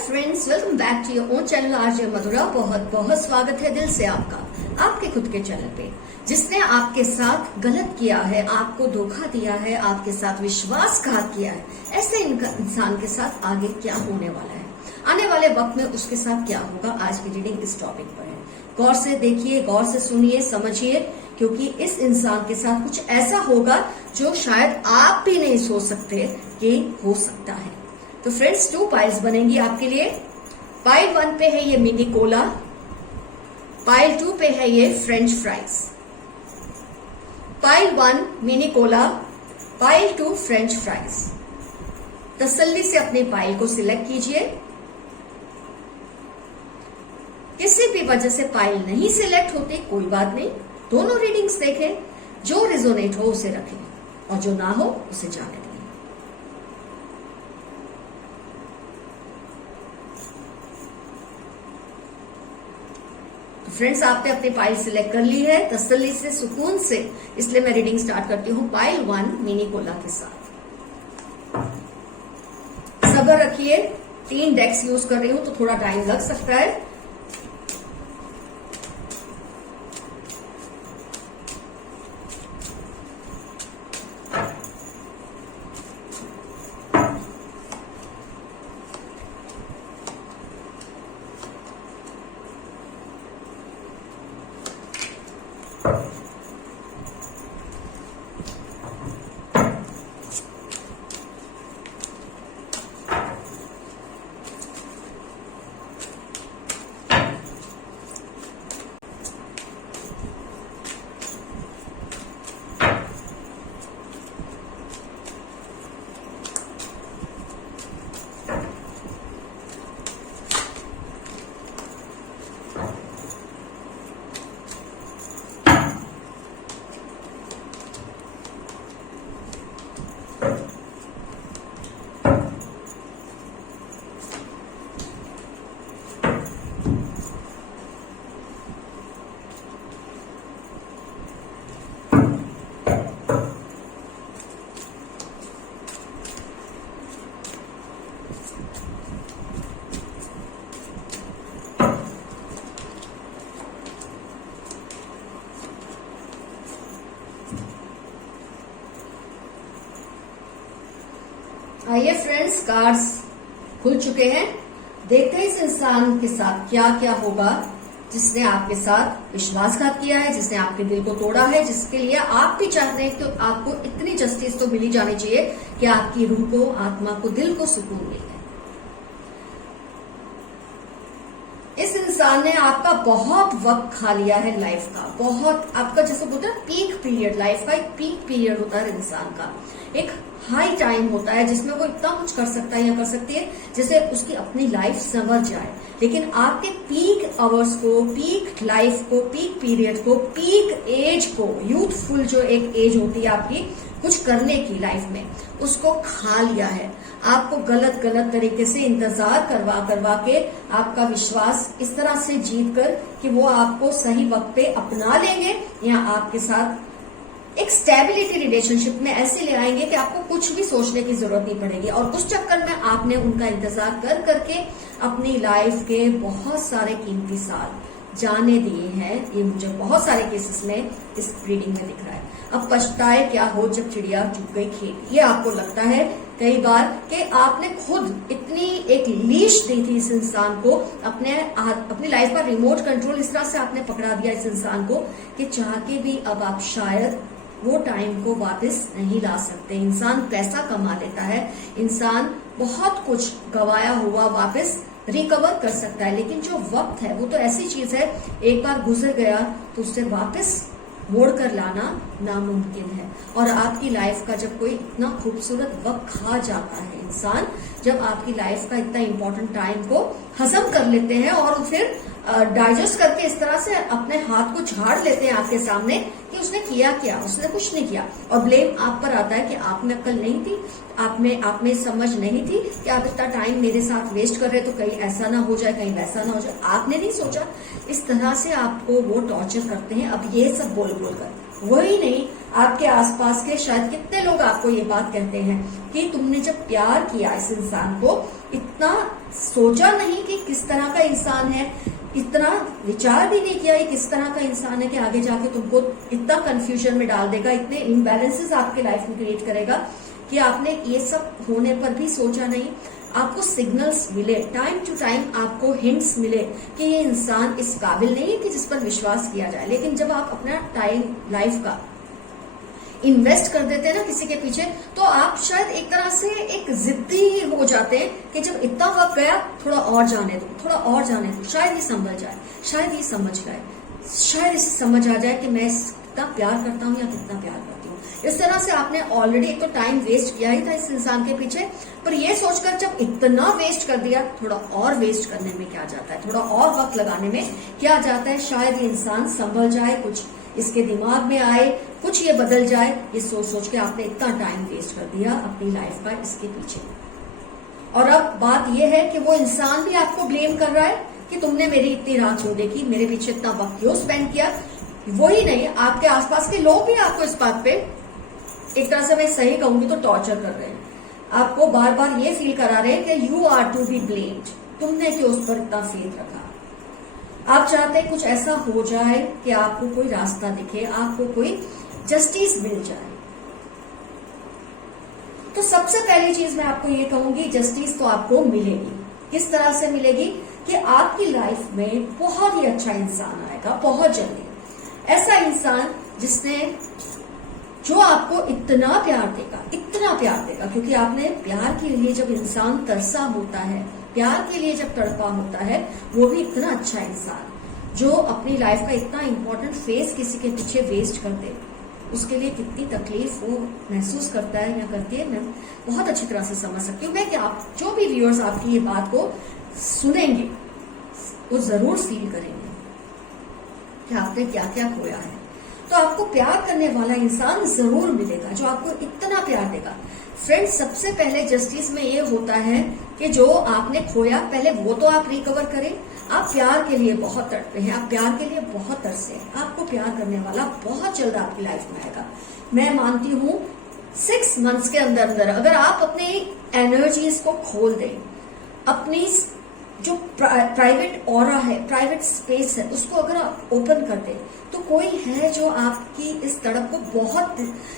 Friends, welcome back to your own channel RJ Madhura. बहुत बहुत स्वागत है दिल से आपका आपके खुद के चैनल पे। जिसने आपके साथ गलत किया है, आपको धोखा दिया है, आपके साथ विश्वासघात किया है, ऐसे इंसान के साथ आगे क्या होने वाला है, आने वाले वक्त में उसके साथ क्या होगा, आज की रीडिंग इस टॉपिक पर है। गौर से देखिए, गौर से सुनिए, समझिए, क्योंकि इस इंसान के साथ कुछ ऐसा होगा जो शायद आप भी नहीं सोच सकते कि हो सकता है। तो फ्रेंड्स, 2 पाइल्स बनेंगी आपके लिए। पाइल 1 पे है ये मिनी कोला, पाइल 2 पे है ये French fries. Pile 1 mini Cola, pile 2 French fries. तसल्ली से अपनी पाइल को सिलेक्ट कीजिए। किसी भी वजह से पाइल नहीं सिलेक्ट होती, कोई बात नहीं, दोनों रीडिंग्स देखें, जो रिजोनेट हो उसे रखें और जो ना हो उसे जाने दें। फ्रेंड्स, आपने अपनी पाइल सिलेक्ट कर ली है तसल्ली से, सुकून से, इसलिए मैं रीडिंग स्टार्ट करती हूँ पाइल 1 मिनी कोला के साथ। सब्र रखिए, 3 डेक्स यूज कर रही हूं तो थोड़ा टाइम लग सकता है। आइए फ्रेंड्स, कार्ड्स खुल चुके हैं। देखते हैं इस इंसान के साथ क्या क्या होगा जिसने आपके साथ विश्वासघात किया है, जिसने आपके दिल को तोड़ा है, जिसके लिए आप भी चाहते हैं कि तो आपको इतनी जस्टिस तो मिली जानी चाहिए कि आपकी रूह को, आत्मा को, दिल को सुकून मिले। इस इंसान ने आपका बहुत वक्त खा लिया है लाइफ का, बहुत आपका, जैसे बोलते हैं पीक पीरियड, लाइफ का एक पीक पीरियड होता है इंसान का, एक हाई टाइम होता है जिसमें वो इतना कुछ कर सकता है या कर सकती है जिससे उसकी अपनी लाइफ संवर जाए। लेकिन आपके पीक आवर्स को, पीक लाइफ को, पीक पीरियड को, पीक एज को, यूथफुल जो एक एज होती है आपकी कुछ करने की लाइफ में, उसको खा लिया है। आपको गलत गलत तरीके से इंतजार करवा के आपका विश्वास इस तरह से जीत कर कि वो आपको सही वक्त पे अपना लेंगे या आपके साथ एक स्टेबिलिटी रिलेशनशिप में ऐसे ले आएंगे कि आपको कुछ भी सोचने की जरूरत नहीं पड़ेगी। और उस चक्कर में आपने उनका इंतजार कर करके अपनी लाइफ के बहुत सारे कीमती साल जाने दिए हैं। ये मुझे बहुत सारे केसेस में इस रीडिंग में दिख रहा है। अब पछताए क्या हो जब चिड़िया चुग गई खेत, ये आपको लगता है कई बार कि आपने खुद इतनी एक लीश दी थी इस इंसान को, अपनी लाइफ का रिमोट कंट्रोल इस तरह से आपने पकड़ा दिया इस इंसान को कि चाह के भी अब आप शायद वो टाइम को वापस नहीं ला सकते। इंसान पैसा कमा लेता है, इंसान बहुत कुछ गवाया हुआ वापस रिकवर कर सकता है, लेकिन जो वक्त है वो तो ऐसी चीज है, एक बार गुजर गया तो उससे वापस मोड़ कर लाना नामुमकिन है। और आपकी लाइफ का जब कोई इतना खूबसूरत वक्त खा जाता है इंसान, जब आपकी लाइफ का इतना इंपॉर्टेंट टाइम को हजम कर लेते हैं और फिर डाइजेस्ट करके इस तरह से अपने हाथ को झाड़ लेते हैं आपके सामने कि उसने किया क्या, उसने कुछ नहीं किया, और ब्लेम आप पर आता है कि आप में अक्ल नहीं थी, आप में समझ नहीं थी कि आप इतना टाइम मेरे साथ वेस्ट कर रहे, तो कहीं ऐसा ना हो जाए, कहीं वैसा ना हो जाए, आपने नहीं सोचा। इस तरह से आपको वो टॉर्चर करते हैं। अब ये सब बोल बोल कर वही नहीं, आपके आसपास के शायद कितने लोग आपको ये बात कहते हैं कि तुमने जब प्यार किया इस इंसान को, इतना सोचा नहीं कि किस तरह का इंसान है, इतना विचार भी नहीं किया ये किस तरह का इंसान है कि आगे जाके तुमको इतना कंफ्यूजन में डाल देगा, इतने इम्बैलेंसेस आपके लाइफ में क्रिएट करेगा कि आपने ये सब होने पर भी सोचा नहीं। आपको सिग्नल्स मिले, टाइम टू टाइम आपको हिंट्स मिले कि ये इंसान इस काबिल नहीं है कि जिस पर विश्वास किया जाए। लेकिन जब आप अपना टाइम लाइफ का इन्वेस्ट कर देते हैं ना किसी के पीछे, तो आप शायद एक तरह से एक जिद्दी हो जाते हैं कि जब इतना वक्त गया थोड़ा और जाने दो, थोड़ा और जाने दो, शायद ये संभल जाए, शायद ये समझ जाए, शायद इसे समझ आ जाए कि मैं कितना प्यार करता हूँ या कितना प्यार करती हूँ। इस तरह से आपने ऑलरेडी एक तो टाइम वेस्ट किया ही था इस इंसान के पीछे, पर ये सोचकर जब इतना वेस्ट कर दिया, थोड़ा और वेस्ट करने में क्या जाता है, थोड़ा और वक्त लगाने में क्या जाता है, शायद ये इंसान संभल जाए, कुछ इसके दिमाग में आए, कुछ ये बदल जाए। ये सोच सोच के आपने इतना टाइम वेस्ट कर दिया अपनी लाइफ का इसके पीछे। और अब बात ये है कि वो इंसान भी आपको ब्लेम कर रहा है कि तुमने मेरी इतनी रात क्यों देखी, मेरे पीछे इतना वक्त क्यों स्पेंड किया। वही नहीं, आपके आसपास के लोग भी आपको इस बात पे एक तरह से मैं सही कहूंगी तो टॉर्चर कर रहे हैं, आपको बार बार ये फील करा रहे हैं कि you are to be blamed, तुमने क्यों उस पर इतना फेथ रखा। आप चाहते हैं कुछ ऐसा हो जाए कि आपको कोई रास्ता दिखे, आपको कोई जस्टिस मिल जाए। तो सबसे पहली चीज मैं आपको ये कहूंगी, जस्टिस तो आपको मिलेगी। किस तरह से मिलेगी कि आपकी लाइफ में बहुत ही अच्छा इंसान आएगा बहुत जल्दी, ऐसा इंसान जिसने जो आपको इतना प्यार देगा, इतना प्यार देगा, क्योंकि आपने प्यार के लिए जब इंसान तरसा होता है, प्यार के लिए जब तड़पा होता है, वो भी इतना अच्छा इंसान जो अपनी लाइफ का इतना इंपॉर्टेंट फेज किसी के पीछे वेस्ट कर दे, उसके लिए कितनी तकलीफ वो महसूस करता है या करती है, मैं बहुत अच्छी तरह से समझ सकती हूँ। मैं कि आप जो भी व्यूअर्स आपकी ये बात को सुनेंगे वो जरूर फील करेंगे कि आपने क्या क्या खोया है। तो आपको प्यार करने वाला इंसान जरूर मिलेगा जो आपको इतना प्यार देगा। फ्रेंड्स, सबसे पहले जस्टिस में ये होता है कि जो आपने खोया पहले वो तो आप रिकवर करें। आप प्यार के लिए बहुत तड़पे हैं, आप प्यार के लिए बहुत तरसे हैं, आपको प्यार करने वाला बहुत जल्द आपकी लाइफ में आएगा। मैं मानती हूँ 6 मंथ्स के अंदर अंदर अगर आप अपनी एनर्जीज को खोल दें, अपनी जो प्राइवेट ऑरा है, प्राइवेट स्पेस है, उसको अगर आप ओपन कर दें, तो कोई है जो आपकी इस तड़प को बहुत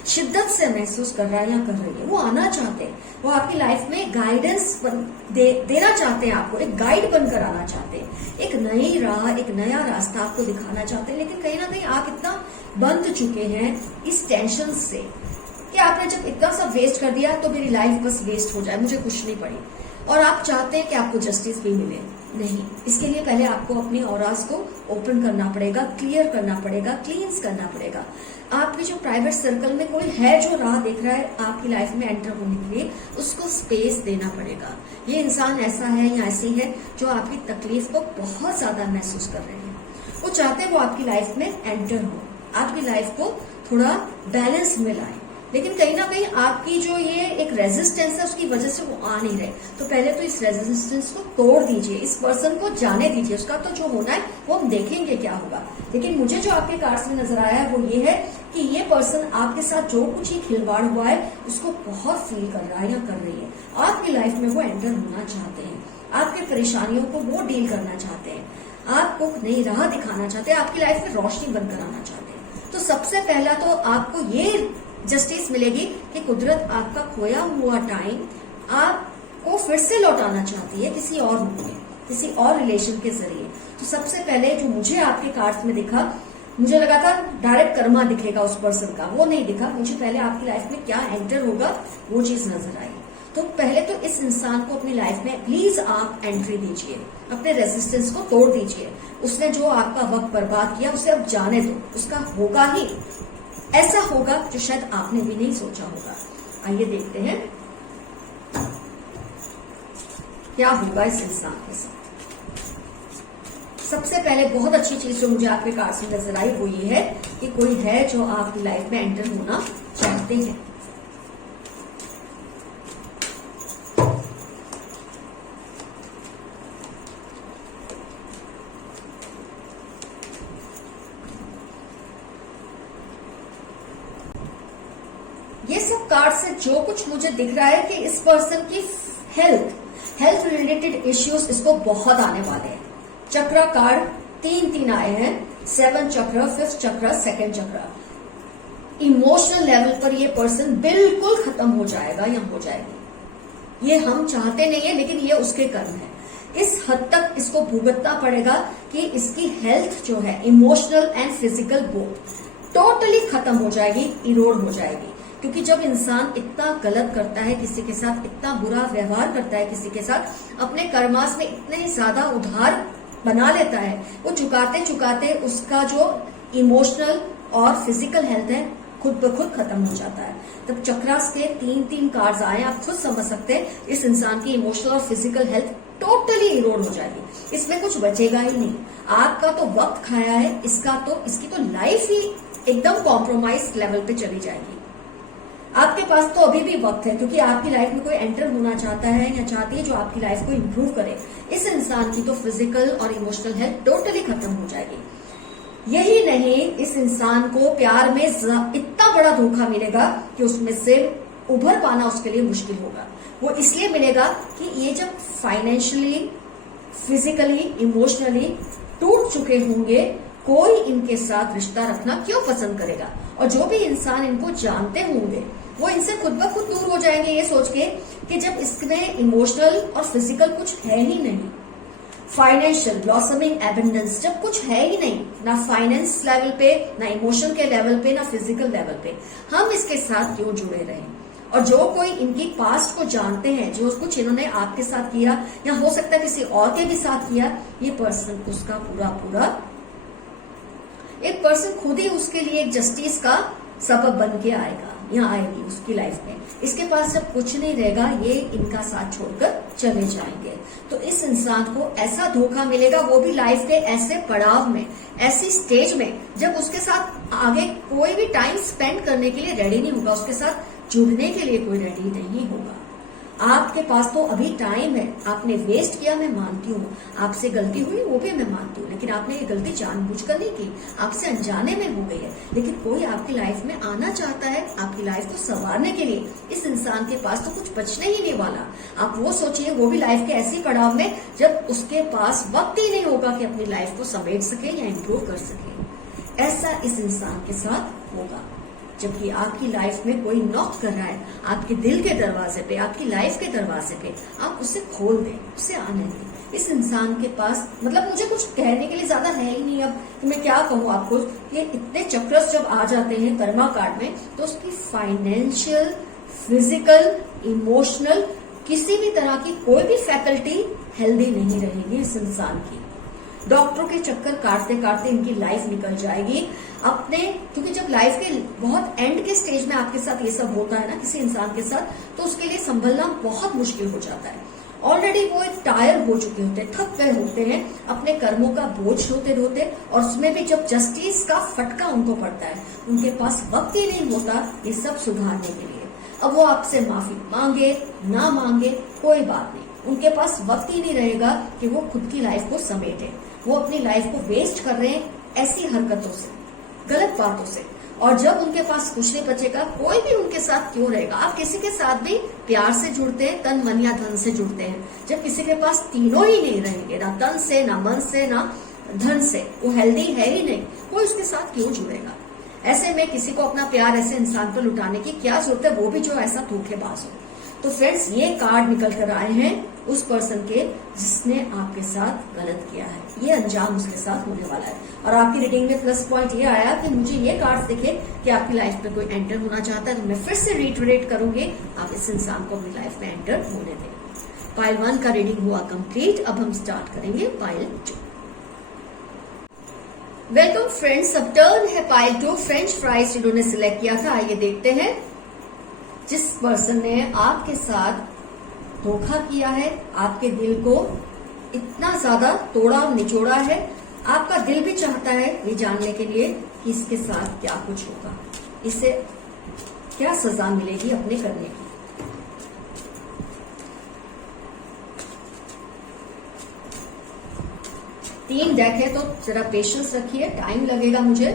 शिद्दत से महसूस कर रहा है या कर रही है। वो आना चाहते हैं, वो आपकी लाइफ में गाइडेंस देना चाहते हैं, आपको एक गाइड बनकर आना चाहते हैं, एक नई राह, एक नया रास्ता आपको दिखाना चाहते हैं। लेकिन कहीं ना कहीं आप इतना बंध चुके हैं इस टेंशन से कि आपने जब इतना सब वेस्ट कर दिया तो मेरी लाइफ बस वेस्ट हो जाए, मुझे कुछ नहीं पड़ी। और आप चाहते हैं कि आपको जस्टिस भी मिले। नहीं, इसके लिए पहले आपको अपनी ऑरास को ओपन करना पड़ेगा, क्लियर करना पड़ेगा, क्लींस करना पड़ेगा। आपके जो प्राइवेट सर्कल में कोई है जो राह देख रहा है आपकी लाइफ में एंटर होने के लिए, उसको स्पेस देना पड़ेगा। ये इंसान ऐसा है या ऐसी है जो आपकी तकलीफ को बहुत ज्यादा महसूस कर रहे हैं, वो चाहते हैं वो आपकी लाइफ में एंटर हो, आपकी लाइफ को थोड़ा बैलेंस में लाए। लेकिन कहीं ना कहीं आपकी जो ये एक रेजिस्टेंस है उसकी वजह से वो आ नहीं रहे। तो पहले तो इस रेजिस्टेंस को तोड़ दीजिए, इस पर्सन को जाने दीजिए, उसका तो जो होना है वो हम देखेंगे क्या होगा। लेकिन मुझे जो आपके कार्ड्स में नजर आया है वो ये है कि ये पर्सन आपके साथ जो कुछ ही खिलवाड़ हुआ है उसको बहुत फील कर रहा है या कर रही है। आपकी लाइफ में वो एंटर होना चाहते हैं, आपकी परेशानियों को वो डील करना चाहते हैं, आपको नई राह दिखाना चाहते हैं, आपकी लाइफ में रोशनी बनकर आना चाहते हैं। तो सबसे पहला तो आपको ये जस्टिस मिलेगी कि कुदरत आपका खोया हुआ टाइम आपको फिर से लौटाना चाहती है किसी और रूप में, किसी और रिलेशन के जरिए। तो सबसे पहले जो मुझे आपके कार्ड्स में दिखा, मुझे लगा था डायरेक्ट कर्मा दिखेगा उस पर्सन का, वो नहीं दिखा। मुझे पहले आपकी लाइफ में क्या एंटर होगा वो चीज नजर आई। तो पहले तो इस इंसान को अपनी लाइफ में प्लीज आप एंट्री दीजिए, अपने रेजिस्टेंस को तोड़ दीजिए। उसने जो आपका वक्त बर्बाद किया उसे अब जाने दो, उसका होगा ही, ऐसा होगा जो शायद आपने भी नहीं सोचा होगा। आइए देखते हैं क्या होगा इस इंसान के साथ। सबसे पहले बहुत अच्छी चीज जो मुझे आपके कार्ड से नजर आई वो ये है कि कोई है जो आपकी लाइफ में एंटर होना चाहते हैं। कार्ड से जो कुछ मुझे दिख रहा है कि इस पर्सन की हेल्थ रिलेटेड इश्यूज इसको बहुत आने वाले हैं। चक्र कार्ड 3 आए हैं, 7 चक्र, 5th चक्र, 2nd चक्र। इमोशनल लेवल पर ये पर्सन बिल्कुल खत्म हो जाएगा या हो जाएगी। ये हम चाहते नहीं है, लेकिन ये उसके कर्म है। इस हद तक इसको भुगतना पड़ेगा कि इसकी हेल्थ जो है emotional and physical both totally खत्म हो जाएगी, इरोड हो जाएगी। क्योंकि जब इंसान इतना गलत करता है किसी के साथ, इतना बुरा व्यवहार करता है किसी के साथ, अपने कर्मास में इतने ज्यादा उधार बना लेता है, वो चुकाते चुकाते उसका जो इमोशनल और फिजिकल हेल्थ है खुद ब खुद खत्म हो जाता है। तब चक्रास के 3 कार्ड्स आए, आप खुद समझ सकते हैं इस इंसान की इमोशनल और फिजिकल हेल्थ टोटली इरोड हो जाएगी। इसमें कुछ बचेगा ही नहीं। आपका तो वक्त खाया है, इसकी तो लाइफ ही एकदम कॉम्प्रोमाइज लेवल पे चली जाएगी। आपके पास तो अभी भी वक्त है, क्योंकि आपकी लाइफ में कोई एंटर होना चाहता है या चाहती है जो आपकी लाइफ को इम्प्रूव करे। इस इंसान की तो फिजिकल और इमोशनल हेल्थ टोटली खत्म हो जाएगी। यही नहीं, इस इंसान को प्यार में इतना बड़ा धोखा मिलेगा कि उसमें से उभर पाना उसके लिए मुश्किल होगा। वो इसलिए मिलेगा कि ये जब फाइनेंशियली, फिजिकली, इमोशनली टूट चुके होंगे, कोई इनके साथ रिश्ता रखना क्यों पसंद करेगा। और जो भी इंसान इनको जानते होंगे वो इनसे खुद ब खुद दूर हो जाएंगे, ये सोच के कि जब इसमें इमोशनल और फिजिकल कुछ है ही नहीं, फाइनेंशियल ब्लॉसमिंग एबंडेंस जब कुछ है ही नहीं, ना फाइनेंस लेवल पे, ना इमोशन के लेवल पे, ना फिजिकल लेवल पे, हम इसके साथ क्यों जुड़े रहें। और जो कोई इनकी पास्ट को जानते हैं, जो कुछ इन्होंने आपके साथ किया या हो सकता है किसी और के भी साथ किया, ये पर्सन उसका पूरा एक पर्सन खुद ही उसके लिए एक जस्टिस का सबब बन के आएगा या आएगी उसकी लाइफ में। इसके पास जब कुछ नहीं रहेगा, ये इनका साथ छोड़कर चले जाएंगे। तो इस इंसान को ऐसा धोखा मिलेगा, वो भी लाइफ के ऐसे पड़ाव में, ऐसी स्टेज में जब उसके साथ आगे कोई भी टाइम स्पेंड करने के लिए रेडी नहीं होगा, उसके साथ जुड़ने के लिए कोई रेडी नहीं होगा। आपके पास तो अभी टाइम है, आपने वेस्ट किया, मैं मानती हूँ, आपसे गलती हुई वो भी मैं मानती हूँ, लेकिन आपने ये गलती जानबूझकर नहीं की, आपसे अनजाने में हो गई है। लेकिन कोई आपकी लाइफ में आना चाहता है, आपकी लाइफ को संवारने के लिए। इस इंसान के पास तो कुछ बचने ही नहीं वाला। आप वो सोचिए, वो भी लाइफ के ऐसी पड़ाव में जब उसके पास वक्त ही नहीं होगा कि अपनी लाइफ को समेट सके या इम्प्रूव कर सके। ऐसा इस इंसान के साथ होगा। जबकि आपकी लाइफ में कोई नॉक कर रहा है, आपके दिल के दरवाजे पे, आपकी लाइफ के दरवाजे पे, आप उसे खोल दें, उसे आने दें। इस इंसान के पास, मतलब मुझे कुछ कहने के लिए ज्यादा है ही नहीं अब कि मैं क्या कहूँ आपको। ये इतने चक्रस जब आ जाते हैं कर्मा कार्ड में, तो उसकी फाइनेंशियल, फिजिकल, इमोशनल, किसी भी तरह की कोई भी फैकल्टी हेल्दी नहीं रहेगी इस इंसान की। डॉक्टरों के चक्कर काटते काटते इनकी लाइफ निकल जाएगी अपने, क्योंकि जब लाइफ के बहुत एंड के स्टेज में आपके साथ ये सब होता है ना किसी इंसान के साथ, तो उसके लिए संभलना बहुत मुश्किल हो जाता है। ऑलरेडी वो एक टायर हो चुके होते हैं, थक गए होते हैं अपने कर्मों का बोझ ढोते ढोते, और उसमें भी जब जस्टिस का फटका उनको पड़ता है, उनके पास वक्त ही नहीं होता ये सब सुधारने के लिए। अब वो आपसे माफी मांगे ना मांगे कोई बात नहीं, उनके पास वक्त ही नहीं रहेगा कि वो खुद की लाइफ को समेटे। वो अपनी लाइफ को वेस्ट कर रहे हैं ऐसी हरकतों से, गलत बातों से। और जब उनके पास कुछ नहीं बचेगा, कोई भी उनके साथ क्यों रहेगा। आप किसी के साथ भी प्यार से जुड़ते हैं, तन मन या धन से जुड़ते हैं। जब किसी के पास तीनों ही नहीं रहेंगे, ना तन से, ना मन से, ना धन से, वो हेल्दी है ही नहीं, कोई उसके साथ क्यों जुड़ेगा। ऐसे में किसी को अपना प्यार ऐसे इंसान पर लुटाने की क्या जरूरत है, वो भी जो ऐसा धोखेबाज हो। तो फ्रेंड्स, ये कार्ड निकल कर आए हैं उस पर्सन के जिसने आपके साथ गलत किया है। ये अंजाम उसके साथ होने वाला है। और आपकी रीडिंग में प्लस पॉइंट ये आया कि मुझे ये कार्ड दिखे कि आपकी लाइफ में कोई एंटर होना चाहता है, तो मैं फिर से रिटरेट करूंगी, आप इस इंसान को अपनी लाइफ में एंटर होने दें। पाइल 1 का रीडिंग हुआ कंप्लीट। अब हम स्टार्ट करेंगे पाइल 2। वेलकम फ्रेंड्स, अब टर्न है पाइल 2। फ्रेंच फ्राइज जिन्होंने सिलेक्ट किया था, आइए देखते हैं जिस पर्सन ने आपके साथ धोखा किया है, आपके दिल को इतना ज्यादा तोड़ा निचोड़ा है, आपका दिल भी चाहता है ये जानने के लिए कि इसके साथ क्या कुछ होगा, इसे क्या सजा मिलेगी अपने करने की। तीन डेक है तो जरा पेशेंस रखिए, टाइम लगेगा मुझे।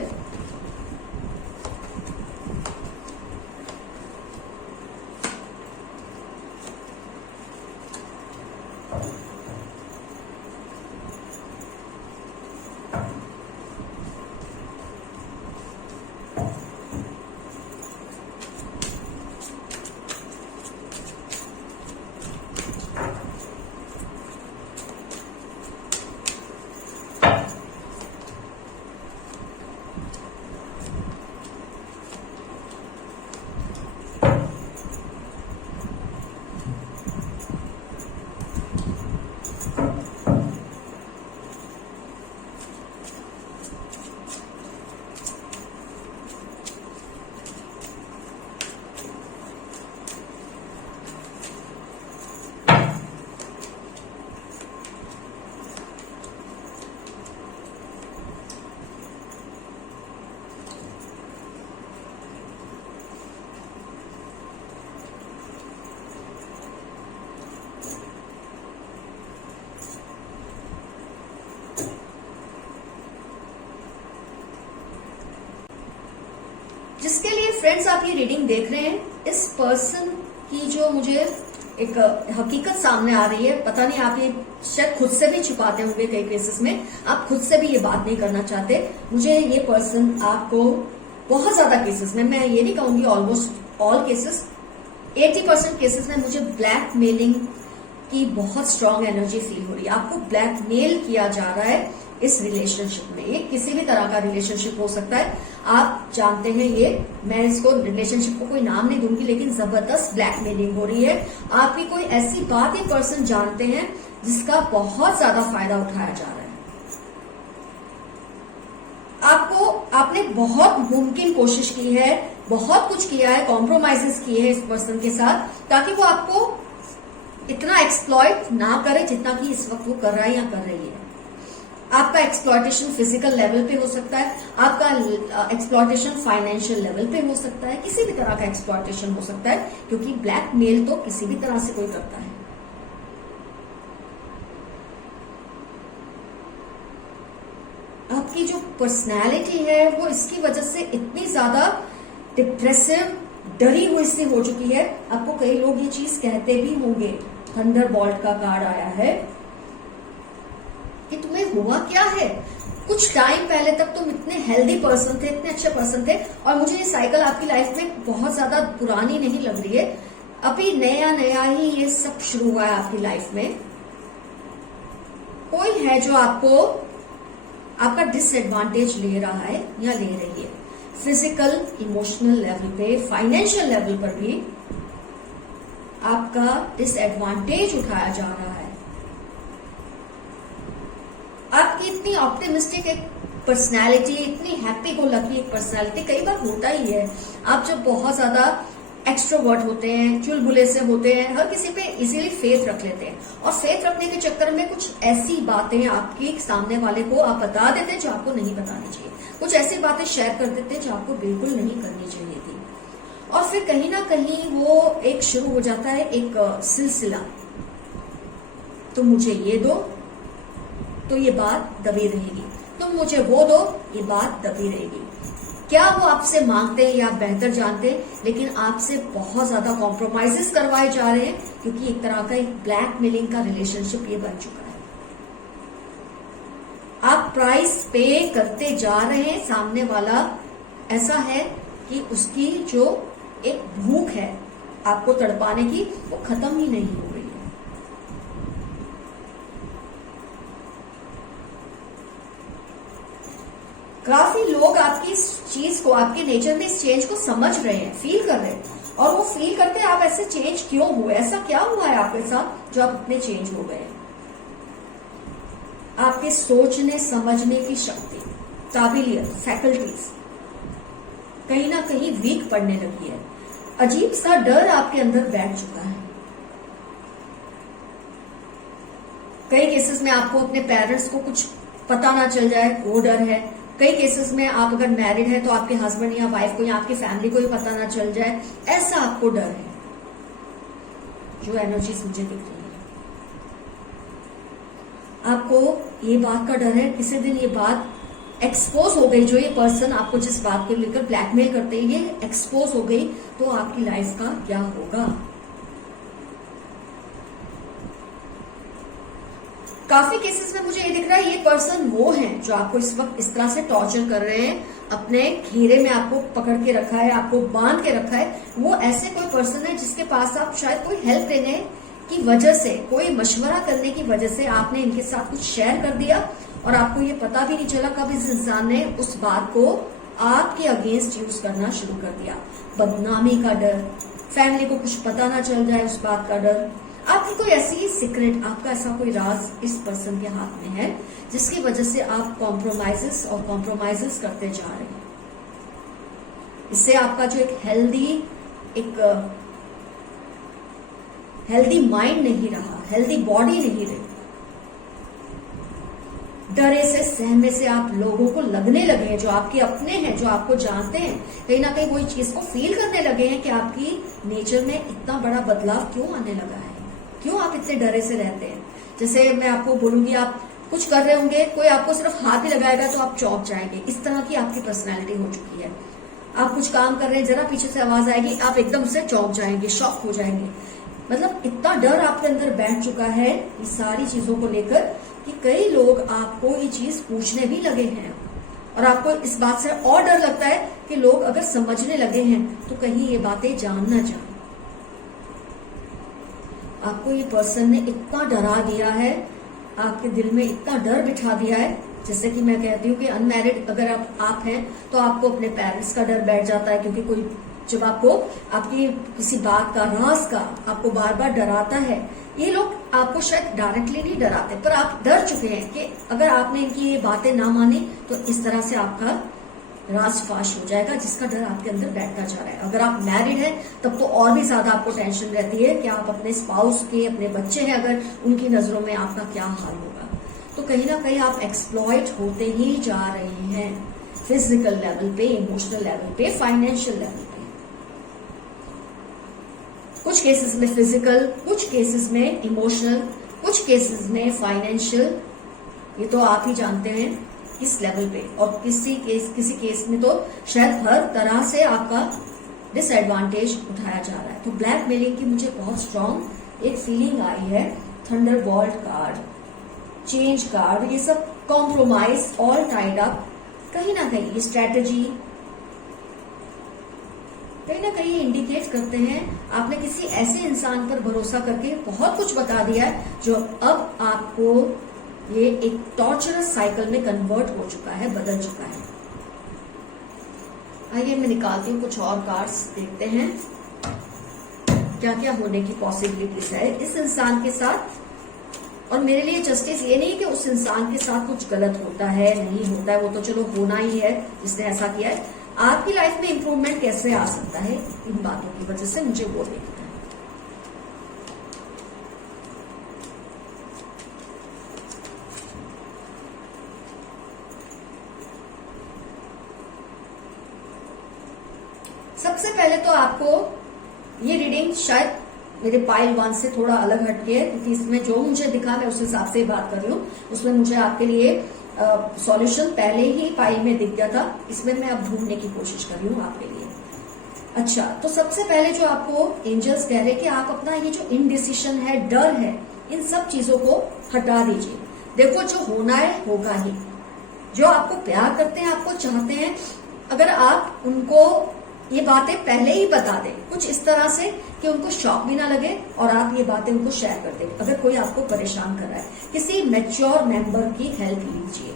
फ्रेंड्स आप ये रीडिंग देख रहे हैं, इस पर्सन की जो मुझे एक हकीकत सामने आ रही है, पता नहीं आप ये शायद खुद से भी छुपाते होंगे, कई केसेस में आप खुद से भी ये बात नहीं करना चाहते। मुझे ये पर्सन आपको बहुत ज्यादा केसेस में, मैं ये नहीं कहूंगी ऑलमोस्ट ऑल केसेस, 80% केसेस में मुझे ब्लैकमेलिंग की बहुत स्ट्रांग एनर्जी फील हो रही है। आपको ब्लैकमेल किया जा रहा है इस रिलेशनशिप में। ये किसी भी तरह का रिलेशनशिप हो सकता है, आप जानते हैं ये, मैं इसको रिलेशनशिप को कोई नाम नहीं दूंगी, लेकिन जबरदस्त ब्लैकमेलिंग हो रही है। आपकी कोई ऐसी बात ये पर्सन जानते हैं जिसका बहुत ज्यादा फायदा उठाया जा रहा है। आपने बहुत मुमकिन कोशिश की है, बहुत कुछ किया है, कॉम्प्रोमाइजेस किए हैं इस पर्सन के साथ, ताकि वो आपको इतना एक्सप्लॉइट ना करे जितना कि इस वक्त वो कर रहा है या कर रही है। आपका एक्सप्लॉयटेशन फिजिकल लेवल पे हो सकता है, आपका एक्सप्लॉयटेशन फाइनेंशियल लेवल पे हो सकता है, किसी भी तरह का एक्सप्लॉयटेशन हो सकता है, क्योंकि ब्लैकमेल तो किसी भी तरह से कोई करता है। आपकी जो पर्सनैलिटी है वो इसकी वजह से इतनी ज्यादा डिप्रेसिव, डरी हुई सी हो चुकी है। आपको कई लोग ये चीज कहते भी होंगे, थंडरबोल्ट का कार्ड आया है कि तुम्हें हुआ क्या है। कुछ टाइम पहले तक तुम इतने हेल्दी पर्सन थे, इतने अच्छे पर्सन थे, और मुझे ये साइकिल आपकी लाइफ में बहुत ज्यादा पुरानी नहीं लग रही है, अभी नया नया ही ये सब शुरू हुआ है आपकी लाइफ में। कोई है जो आपका डिसएडवांटेज ले रहा है या ले रही है, फिजिकल, इमोशनल लेवल पे, फाइनेंशियल लेवल पर भी आपका डिसएडवांटेज उठाया जा रहा है। आपकी इतनी ऑप्टिमिस्टिक एक पर्सनालिटी, इतनी हैप्पी गो लकी एक पर्सनालिटी, कई बार होता ही है, आप जब बहुत ज्यादा एक्सट्रोवर्ट होते हैं, चुलबुले से होते हैं, हर किसी पे इजीली फेथ रख लेते हैं, और फेथ रखने के चक्कर में कुछ ऐसी बातें आपके सामने वाले को आप बता देते हैं जो आपको नहीं बतानी चाहिए, कुछ ऐसी बातें शेयर कर देते हैं जो आपको बिल्कुल नहीं करनी चाहिए थी, और फिर कहीं ना कहीं वो एक शुरू हो जाता है एक सिलसिला, तो मुझे ये दो तो ये बात दबी रहेगी, तुम मुझे वो दो ये बात दबी रहेगी। क्या वो आपसे मांगते हैं या आप बेहतर जानते हैं, लेकिन आपसे बहुत ज्यादा कॉम्प्रोमाइजेस करवाए जा रहे हैं, क्योंकि एक तरह का एक ब्लैकमेलिंग का रिलेशनशिप ये बन चुका है। आप प्राइस पे करते जा रहे हैं, सामने वाला ऐसा है कि उसकी जो एक भूख है आपको तड़पाने की, वो खत्म ही नहीं हो रही है। काफी लोग आपकी इस चीज को, आपके नेचर में इस चेंज को समझ रहे हैं, फील कर रहे हैं, और वो फील करते हैं आप ऐसे चेंज क्यों हुए, ऐसा क्या हुआ है आपके साथ जो आप इतने चेंज हो गए। आपके सोचने समझने की शक्ति, काबिलियत, फैकल्टीज कहीं ना कहीं वीक पड़ने लगी है, अजीब सा डर आपके अंदर बैठ चुका है। कई केसेस में आपको अपने पेरेंट्स को कुछ पता ना चल जाए, वो डर है। कई केसेस में आप अगर मैरिड है तो आपके हस्बैंड या वाइफ को या आपकी फैमिली को ही पता ना चल जाए, ऐसा आपको डर है, जो एनर्जीज मुझे दिख रही है। आपको ये बात का डर है किसी दिन ये बात एक्सपोज हो गई, जो ये पर्सन आपको जिस बात को लेकर ब्लैकमेल करते हैं ये एक्सपोज हो गई, तो आपकी लाइफ का क्या होगा। काफी केसेस में मुझे ये दिख रहा है ये पर्सन वो है जो आपको इस वक्त इस तरह से टॉर्चर कर रहे हैं, अपने घेरे में आपको पकड़ के रखा है, आपको बांध के रखा है। वो ऐसे कोई पर्सन है जिसके पास आप शायद कोई हेल्प लेने की वजह से, कोई मशवरा करने की वजह से आपने इनके साथ कुछ शेयर कर दिया, और आपको ये पता भी नहीं चला कब इस इंसान ने उस बात को आपके अगेंस्ट यूज करना शुरू कर दिया। बदनामी का डर, फैमिली को कुछ पता ना चल जाए उस बात का डर, आपकी कोई ऐसी सीक्रेट, आपका ऐसा कोई राज इस पर्सन के हाथ में है जिसकी वजह से आप कॉम्प्रोमाइजेस और कॉम्प्रोमाइजेस करते जा रहे हैं। इससे आपका जो एक हेल्दी माइंड नहीं रहा, हेल्दी बॉडी नहीं रही, डरे से सहमे से आप लोगों को लगने लगे हैं, जो आपके अपने हैं, जो आपको जानते हैं, कहीं ना कहीं वही चीज को फील करने लगे हैं कि आपकी नेचर में इतना बड़ा बदलाव क्यों आने लगा है, क्यों आप इतने डरे से रहते हैं। जैसे मैं आपको बोलूंगी, आप कुछ कर रहे होंगे, कोई आपको सिर्फ हाथ भी लगाएगा तो आप चौंक जाएंगे, इस तरह की आपकी पर्सनैलिटी हो चुकी है। आप कुछ काम कर रहे हैं, जरा पीछे से आवाज आएगी, आप एकदम से चौंक जाएंगे, शॉक हो जाएंगे। मतलब इतना डर आपके अंदर बैठ चुका है ये सारी चीजों को लेकर कि कई लोग आपको ये चीज पूछने भी लगे हैं। और आपको इस बात से और डर लगता है कि लोग अगर समझने लगे हैं तो कहीं ये बातें जान ना जाए। आपको ये पर्सन ने इतना डरा दिया है, आपके दिल में इतना डर बिठा दिया है। जैसे कि मैं कहती हूँ कि अनमैरिड अगर आप हैं तो आपको अपने पेरेंट्स का डर बैठ जाता है, क्योंकि कोई जब आपको आपकी किसी बात का, राज का आपको बार बार डराता है। ये लोग आपको शायद डायरेक्टली नहीं डराते, पर आप डर चुके हैं कि अगर आपने इनकी ये बातें ना मानी तो इस तरह से आपका राज फाश हो जाएगा, जिसका डर आपके अंदर बैठता जा रहा है। अगर आप मैरिड हैं तब तो और भी ज्यादा आपको टेंशन रहती है कि आप अपने स्पाउस के, अपने बच्चे हैं अगर, उनकी नजरों में आपका क्या हाल होगा। तो कहीं ना कहीं आप एक्सप्लॉइट होते ही जा रहे हैं, फिजिकल लेवल पे, इमोशनल लेवल पे, फाइनेंशियल लेवल पे। कुछ केसेस में फिजिकल, कुछ केसेस में इमोशनल, कुछ केसेस में फाइनेंशियल। ये तो आप ही जानते हैं किस लेवल पे। और किसी केस में तो शायद हर तरह से आपका डिसएडवांटेज उठाया जा रहा है। तो ब्लैकमेलिंग की मुझे बहुत स्ट्रांग एक फीलिंग आई है। थंडरबोल्ट कार्ड, चेंज कार्ड, ये सब कॉम्प्रोमाइज, ऑल टाइड अप। कहीं ना कहीं ये स्ट्रेटेजी कहीं ना कहीं इंडिकेट करते हैं आपने किसी ऐसे इंसान पर भरोसा करके बहुत कुछ बता दिया है जो अब आपको ये एक टॉर्चरस साइकिल में कन्वर्ट हो चुका है, बदल चुका है। आइए मैं निकालती हूँ कुछ और कार्ड्स, देखते हैं क्या क्या होने की पॉसिबिलिटीज है इस इंसान के साथ। और मेरे लिए जस्टिस ये नहीं कि उस इंसान के साथ कुछ गलत होता है, नहीं होता है, वो तो चलो होना ही है जिसने ऐसा किया है। आपकी लाइफ में इंप्रूवमेंट कैसे आ सकता है इन बातों की वजह से, मुझे वो देखना है। सबसे पहले तो आपको ये रीडिंग शायद मेरे पाइल 1 से थोड़ा अलग हटके है, क्योंकि इसमें जो मुझे दिखा मैं उस हिसाब से ही बात कर रही हूँ। उसमें मुझे आपके लिए सॉल्यूशन पहले ही पाइल में दिख गया था, इसमें मैं अब ढूंढने की कोशिश कर रही हूँ आपके लिए। अच्छा, तो सबसे पहले जो आपको एंजल्स कह रहे हैं कि आप अपना ये जो इनडिसिशन है, डर है, इन सब चीजों को हटा दीजिए। देखो जो होना है होगा ही। जो आपको प्यार करते हैं, आपको चाहते हैं, अगर आप उनको ये बातें पहले ही बता दें कुछ इस तरह से कि उनको शॉक भी ना लगे और आप ये बातें उनको शेयर कर दें। अगर कोई आपको परेशान कर रहा है, किसी मैच्योर मेंबर की हेल्प लीजिए,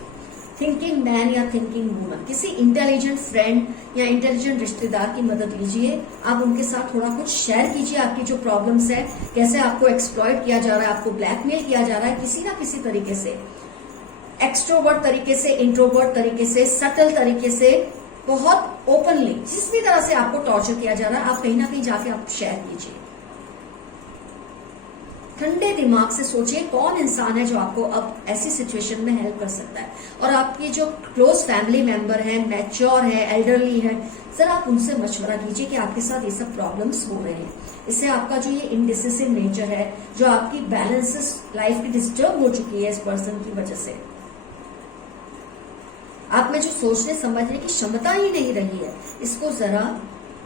थिंकिंग मैन या थिंकिंग वुमन, किसी इंटेलिजेंट फ्रेंड या इंटेलिजेंट रिश्तेदार की मदद लीजिए। आप उनके साथ थोड़ा कुछ शेयर कीजिए, आपकी जो प्रॉब्लम्स है, कैसे आपको एक्सप्लॉइट किया जा रहा है, आपको ब्लैकमेल किया जा रहा है किसी ना किसी तरीके से, एक्सट्रोवर्ट तरीके से, इंट्रोवर्ट तरीके से, सटल तरीके से, बहुत ओपनली, जिस भी तरह से आपको टॉर्चर किया जा रहा है, आप कहीं ना कहीं जाके आप शेयर कीजिए। ठंडे दिमाग से सोचिए कौन इंसान है जो आपको अब ऐसी सिचुएशन में हेल्प कर सकता है। और आपकी जो क्लोज फैमिली मेंबर है, मैच्योर है, एल्डरली है, जरा आप उनसे मशवरा कीजिए कि आपके साथ ये सब प्रॉब्लम्स हो रहे हैं। इससे आपका जो ये इनडिसिसिव नेचर है, जो आपकी बैलेंसेस लाइफ की डिस्टर्ब हो चुकी है इस पर्सन की वजह से, आप में जो सोचने समझने की क्षमता ही नहीं रही है, इसको जरा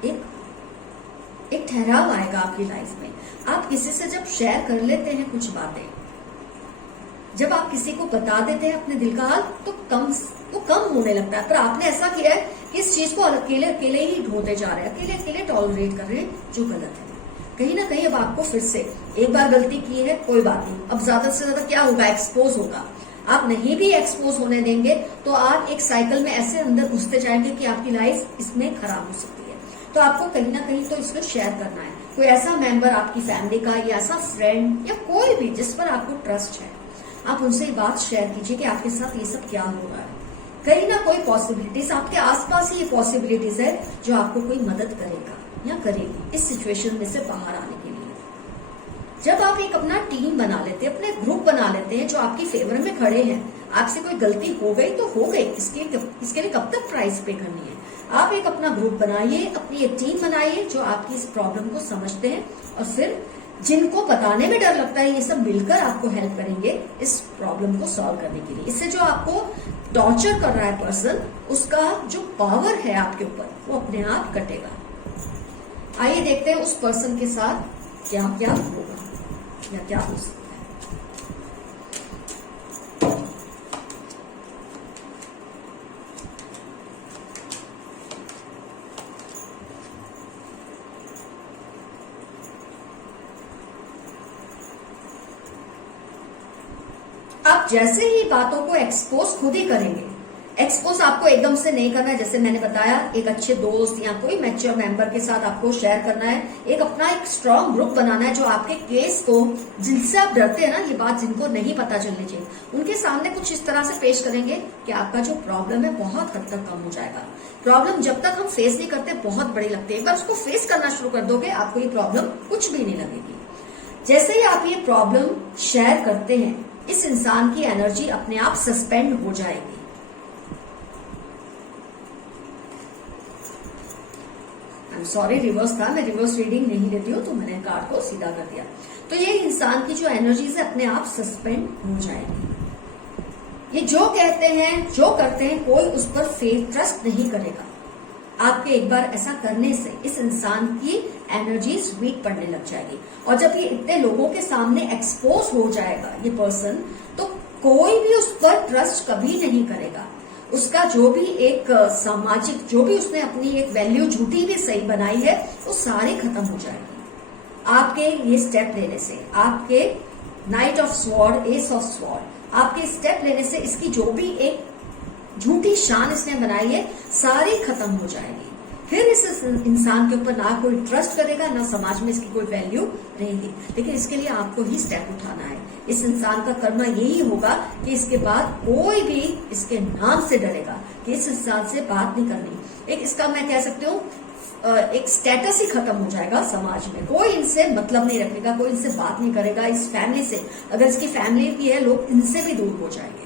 एक ठहराव आएगा आपकी लाइफ में। आप किसी से जब शेयर कर लेते हैं कुछ बातें, जब आप किसी को बता देते हैं अपने दिल का हाल, तो कम होने लगता है। पर आपने ऐसा किया है कि इस चीज को अकेले अकेले ही ढोते जा रहे हैं, अकेले अकेले टॉलरेट कर रहे हैं, जो गलत है। कहीं ना कहीं अब आपको फिर से एक बार गलती की है, कोई बात नहीं, अब ज्यादा से ज्यादा क्या होगा, एक्सपोज होगा। आप नहीं भी एक्सपोज होने देंगे तो आप एक साइकिल में ऐसे अंदर घुसते जाएंगे कि आपकी लाइफ इसमें खराब हो सकती है। तो आपको कहीं ना कहीं तो इसको शेयर करना है। कोई ऐसा मेंबर आपकी फैमिली का या ऐसा फ्रेंड या कोई भी जिस पर आपको ट्रस्ट है, आप उनसे ये बात शेयर कीजिए कि आपके साथ ये सब क्या हो रहा है। कहीं ना कोई पॉसिबिलिटीज आपके आसपास ही ये पॉसिबिलिटीज है जो आपको कोई मदद करेगा या करेगी इस सिचुएशन में से बाहर आने के लिए। जब आप एक अपना टीम बना लेते हैं, अपने ग्रुप बना लेते हैं जो आपकी फेवर में खड़े हैं, आपसे कोई गलती हो गई तो हो गई, इसके लिए कब तक प्राइस पे करनी है। आप एक अपना ग्रुप बनाइए, अपनी एक टीम बनाइए जो आपकी इस प्रॉब्लम को समझते हैं और फिर जिनको बताने में डर लगता है, ये सब मिलकर आपको हेल्प करेंगे इस प्रॉब्लम को सॉल्व करने के लिए। इससे जो आपको टॉर्चर कर रहा है पर्सन, उसका जो पावर है आपके ऊपर वो अपने आप कटेगा। आइए देखते हैं उस पर्सन के साथ क्या क्या होगा या क्या हो सकता है। आप जैसे ही बातों को एक्सपोज खुद ही करेंगे, एक्सपोज आपको एकदम से नहीं करना है। जैसे मैंने बताया, एक अच्छे दोस्त या कोई मैच्योर मेंबर के साथ आपको शेयर करना है, एक अपना एक स्ट्रांग ग्रुप बनाना है जो आपके केस को, जिनसे आप डरते हैं ना, ये बात जिनको नहीं पता चलनी चाहिए, उनके सामने कुछ इस तरह से पेश करेंगे कि आपका जो प्रॉब्लम है बहुत हद तक कम हो जाएगा। प्रॉब्लम जब तक हम फेस नहीं करते बहुत बड़ी लगती है, एक बार उसको फेस करना शुरू कर दोगे, आपको ये प्रॉब्लम कुछ भी नहीं लगेगी। जैसे ही आप ये प्रॉब्लम शेयर करते हैं, इस इंसान की एनर्जी अपने आप सस्पेंड हो जाएगी। आई एम सॉरी, रिवर्स था, मैं रिवर्स रीडिंग नहीं लेती हूं, तो मैंने कार्ड को सीधा कर दिया। तो ये इंसान की जो एनर्जी है अपने आप सस्पेंड हो जाएगी। ये जो कहते हैं, जो करते हैं, कोई उस पर फेथ ट्रस्ट नहीं करेगा। आपके एक बार ऐसा करने से इस इंसान की एनर्जी वीक पड़ने लग जाएगी, और जब ये इतने लोगों के सामने एक्सपोज हो जाएगा ये पर्सन, तो कोई भी उस पर ट्रस्ट कभी नहीं करेगा। उसका जो भी एक सामाजिक, जो भी उसने अपनी एक वैल्यू झूठी भी सही बनाई है, वो सारी खत्म हो जाएगी आपके ये स्टेप लेने से। आपके night of sword, S of sword, आपके स्टेप लेने से इसकी जो भी एक झूठी शान इसने बनाई है, सारी खत्म हो जाएगी। फिर इस इंसान के ऊपर ना कोई ट्रस्ट करेगा, ना समाज में इसकी कोई वैल्यू रहेगी। लेकिन इसके लिए आपको ही स्टेप उठाना है। इस इंसान का करना यही होगा कि इसके बाद कोई भी इसके नाम से डरेगा कि इस इंसान से बात नहीं करनी। एक इसका मैं कह सकती हूँ एक स्टेटस ही खत्म हो जाएगा समाज में। कोई इनसे मतलब नहीं रखेगा, कोई इनसे बात नहीं करेगा। इस फैमिली से, अगर इसकी फैमिली भी है, लोग इनसे भी दूर हो जाएंगे।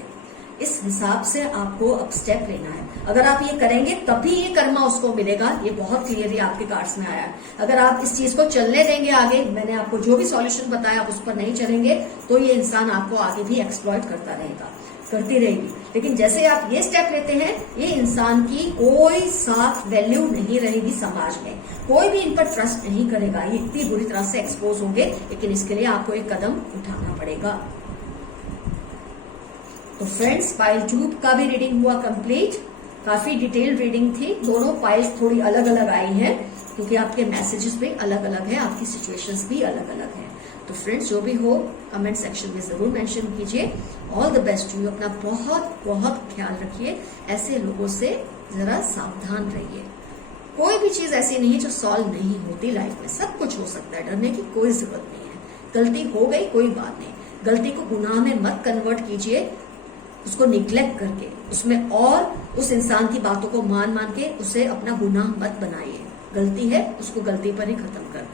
इस हिसाब से आपको अब स्टेप लेना है। अगर आप ये करेंगे तभी ये कर्मा उसको मिलेगा। ये बहुत क्लियरली आपके कार्ड्स में आया है। अगर आप इस चीज को चलने देंगे आगे, मैंने आपको जो भी सॉल्यूशन बताया आप उस पर नहीं चलेंगे, तो ये इंसान आपको आगे भी एक्सप्लॉइट करता रहेगा, करती रहेगी। लेकिन जैसे आप ये स्टेप लेते हैं, ये इंसान की कोई साथ वैल्यू नहीं रहेगी समाज में, कोई भी इन पर ट्रस्ट नहीं करेगा। ये इतनी बुरी तरह से एक्सपोज होंगे, लेकिन इसके लिए आपको एक कदम उठाना पड़ेगा। तो फ्रेंड्स, पाइल 2 का भी रीडिंग हुआ कंप्लीट। काफी डिटेल रीडिंग थी। दोनों पाइल्स थोड़ी अलग अलग आई हैं, क्योंकि आपके मैसेजेस भी अलग अलग हैं, आपकी सिचुएशंस भी अलग अलग हैं। तो फ्रेंड्स, जो भी हो कमेंट सेक्शन में जरूर मेंशन कीजिए। All the best to you. अपना बहुत बहुत ख्याल रखिए। ऐसे लोगों से जरा सावधान रहिए। कोई भी चीज ऐसी नहीं है जो सॉल्व नहीं होती लाइफ में। सब कुछ हो सकता है, डरने की कोई जरूरत नहीं है। गलती हो गई, कोई बात नहीं। गलती को गुनाह में मत कन्वर्ट कीजिए, उसको निग्लेक्ट करके उसमें और उस इंसान की बातों को मान मान के उसे अपना गुनाह मत बनाइए। गलती है, उसको गलती पर ही खत्म कर